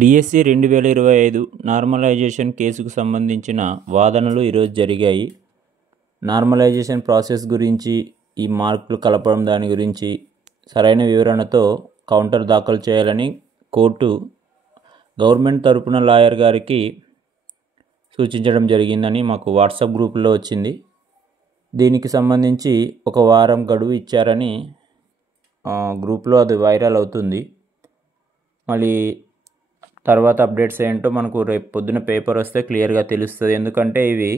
DSC 2025 normalisation కేసుకు సంబంధించిన వాదనలు ఈరోజు జరిగాయి. నార్మలైజేషన్ ప్రాసెస్ గురించి, ఈ మార్కులు కలపడం దాని గురించి సరైన వివరణతో కౌంటర్ దాఖలు చేయాలని కోర్టు గవర్నమెంట్ తరపున లాయర్ గారికి సూచించడం జరిగిందని మాకు వాట్సాప్ గ్రూపులో వచ్చింది. దీనికి సంబంధించి ఒక వారం గడువు ఇచ్చారని గ్రూప్లో అది వైరల్ అవుతుంది. మళ్ళీ తర్వాత అప్డేట్స్ ఏంటో మనకు రేపు పొద్దున పేపర్ వస్తే క్లియర్గా తెలుస్తుంది. ఎందుకంటే ఇవి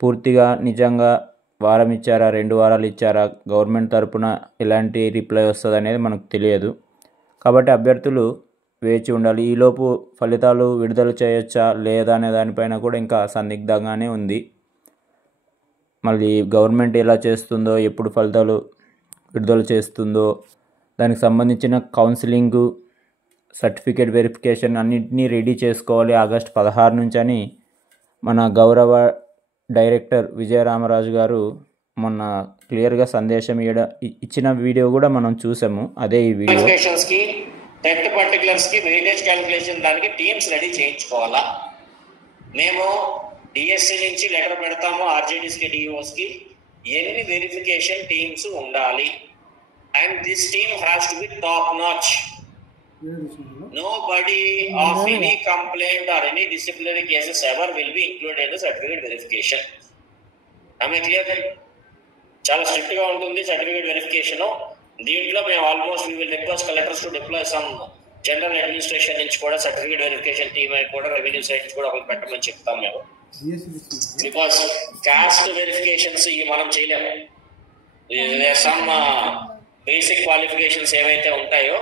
పూర్తిగా నిజంగా వారం ఇచ్చారా, 2 వారాలు ఇచ్చారా, గవర్నమెంట్ తరపున ఎలాంటి రిప్లై వస్తుంది అనేది మనకు తెలియదు. కాబట్టి అభ్యర్థులు వేచి ఉండాలి. ఈలోపు ఫలితాలు విడుదల చేయొచ్చా లేదా అనే దానిపైన కూడా ఇంకా సందిగ్ధంగానే ఉంది. మళ్ళీ గవర్నమెంట్ ఎలా చేస్తుందో, ఎప్పుడు ఫలితాలు విడుదల చేస్తుందో, దానికి సంబంధించిన కౌన్సిలింగు, సర్టిఫికేట్ వెరిఫికేషన్ అన్నింటినీ రెడీ చేసుకోవాలి ఆగస్టు 16 నుంచి అని మన గౌరవ డైరెక్టర్ విజయరామరాజు గారు మొన్న క్లియర్గా సందేశం ఇచ్చిన వీడియో కూడా మనం చూసాము. అదే ఈ వీడియో. టెట్ పర్టికులర్స్కి వెయిటేజ్ క్యాలిక్యులేషన్ దానికి టీమ్స్ రెడీ చేయించుకోవాలా. మేము డిఎస్సి నుంచి లెటర్ పెడతాము ఆర్జేడీస్కి, డిఓస్కి, ఎన్ని వెరిఫికేషన్ టీమ్స్ ఉండాలి. And this team has to be top notch. Nobody of any complaint or any disciplinary cases ever will be included in the certificate verification. Am I clear? చాలా strict గా ఉంటుంది certificate verification. దీంట్లో మేము almost we will request collectors to deploy some general administration నుంచి కూడా certificate verification team అని కూడా revenue side నుంచి కూడా ఒకటి పెట్టమని చెప్తాం మేము. బికాస్ కాస్ట్ వెరిఫికేషన్స్ ఇవి మనం చేయలేము. సమ్ బేసిక్ క్వాలిఫికేషన్స్ ఏవైతే ఉంటాయో,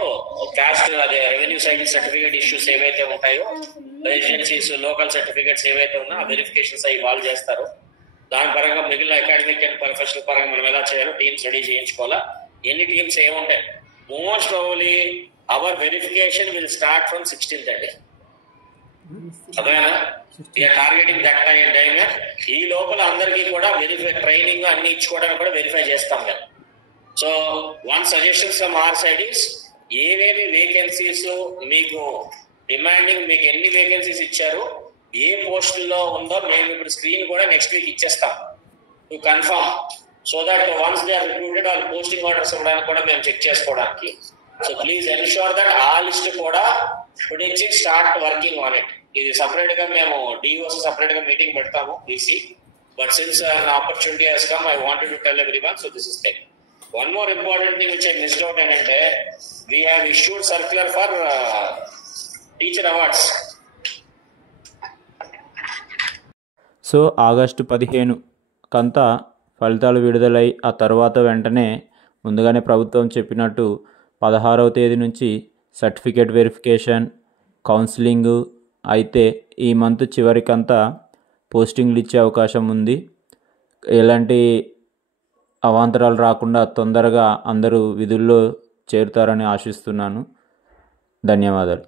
కాస్ట్ అదే రెవెన్యూ సైడ్ సర్టిఫికేట్ ఇష్యూస్ ఏవైతే ఉంటాయో, రెసిడెన్సీస్, లోకల్ సర్టిఫికేట్స్ ఏవైతే ఉన్నా ఆ వెరిఫికేషన్స్ అవి వాళ్ళు చేస్తారు. దాని పరంగా మిగిలిన అకాడమిక్ అండ్ ప్రొఫెషనల్ పరంగా మనం ఎలా చేయాలో టీమ్స్ రెడీ చేయించుకోవాలా. ఎన్ని టీమ్స్ ఏముంటాయి, most probably our verification will start from 16th అండి. అదేనా టార్గెటింగ్ దట్ టైం. ఈ లోపల అందరికీ కూడా ట్రైనింగ్ అన్ని ఇచ్చుకోవడానికి కూడా వెరిఫై చేస్తాం మేము. So one suggestions from our side is, ఏవేవి వేకెన్సీస్ మీకు డిమాండింగ్, మీకు ఎన్ని వేకెన్సీస్ ఇచ్చారు, ఏ పోస్టుల్లో ఉందో మేము ఇప్పుడు స్క్రీన్ కూడా నెక్స్ట్ వీక్ ఇచ్చేస్తాం to confirm. So that once they are recruited or posting orders ఇవ్వడానికి కూడా మేము చెక్ చేసుకోవడానికి. సో ప్లీజ్ ఎన్షూర్ దట్ ఆ లిస్ట్ కూడా ఇప్పుడు నుంచి స్టార్ట్ వర్కింగ్ ఆన్ ఇట్. ఇది సపరేట్ గా మేము డిఓస్ సపరేట్ గా మీటింగ్ పెడతాము బీసీ. But since an opportunity has come, I wanted to tell everyone, so this is there. One more important thing which I missed out ఏంటంటే, we have issued circular for teacher awards. So August 15 కంతా ఫలితాలు విడుదలై ఆ తర్వాత వెంటనే ముందుగానే ప్రభుత్వం చెప్పినట్టు 16వ తేదీ నుంచి సర్టిఫికేట్ వెరిఫికేషన్, కౌన్సిలింగు అయితే ఈ మంత్ చివరికంతా పోస్టింగ్లు ఇచ్చే అవకాశం ఉంది. ఎలాంటి అవాంతరాలు రాకుండా తొందరగా అందరూ విధుల్లో చేరుతారని ఆశిస్తున్నాను. ధన్యవాదాలు.